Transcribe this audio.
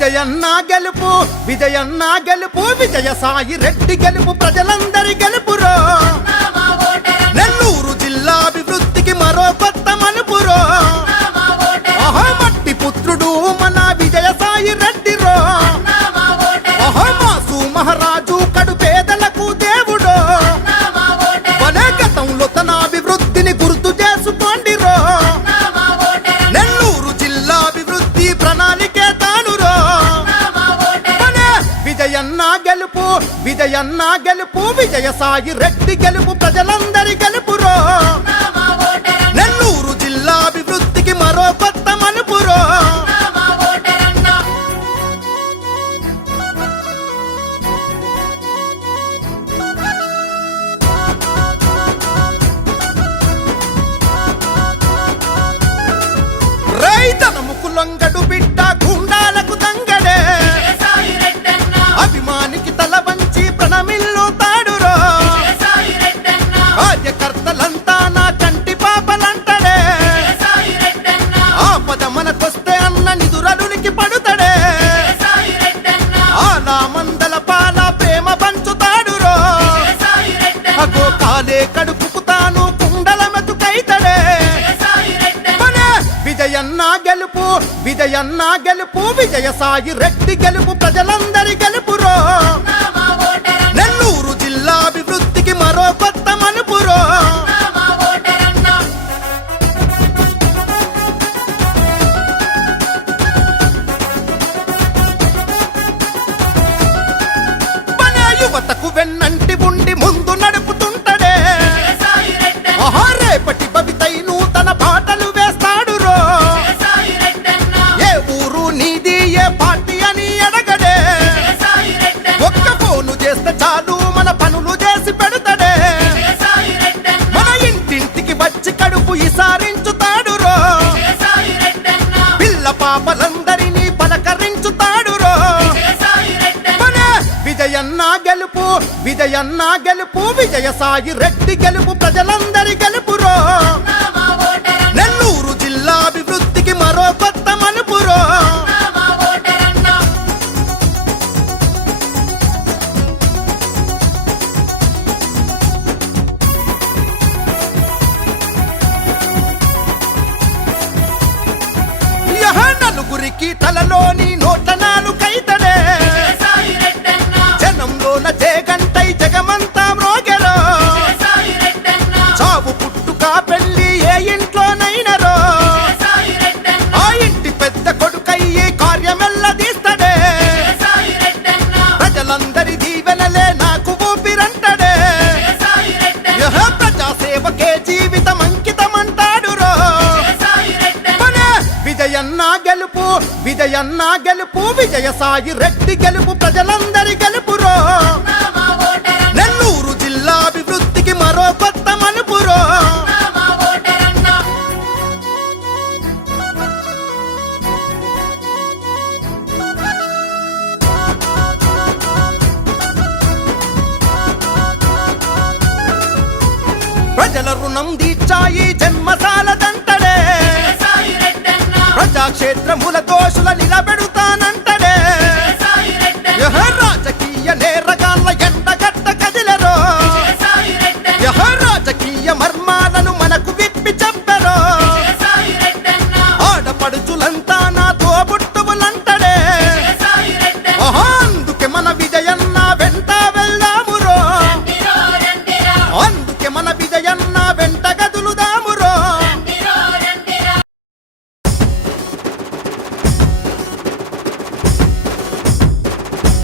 విజయన్న గెలుపు విజయన్న గెలుపు విజయ సాయి రెడ్డి గెలుపు ప్రజలందరి గెలుపురో. నెల్లూరు జిల్లా అభివృద్ధికి మరో కొత్త మలుపురో. విజయన్న గెలుపు విజయ సాయి రెడ్డి గెలుపు ప్రజలందరి గెలుపురో. నెల్లూరు జిల్లా అభివృద్ధికి మరో కొత్త మలుపురో. కాలే కడుపుకు తాను కుండల మెతుకైతడే విజయన్న గెలుపు విజయన్న గెలుపు విజయ సాయి రెడ్డి గెలుపు ప్రజలందరి గెలుపురో. మా ఓటరన్న. నెల్లూరు జిల్లా అభివృద్ధికి మరో కొత్త మలుపురో. ఫోను చాలు మన పనులు చేసి పెడతాడే. మన ఇంటింటికి వచ్చి కడుపు ఇసారించుతాడు రో. పిల్ల పాపలందరినీ పలకరించుతాడు రో. మన విజయన్న గెలుపు విజయన్న గెలుపు విజయ సాయి రెడ్డి గెలుపు ప్రజలందరి గెలుపు రో. ఊరికి తలలోని నోట్ల నాలుకైతడే విజయన్న గెలుపు విజయ సాయి రెడ్డి గెలుపు ప్రజలందరి గెలుపురో నెల్లూరు జిల్లా అభివృద్ధికి మరో కొత్త మలుపురో ప్రజల రుణం దీర్చాయి జన్మసాలదంటడే క్షేత్రముల దోషుల నిలబెడు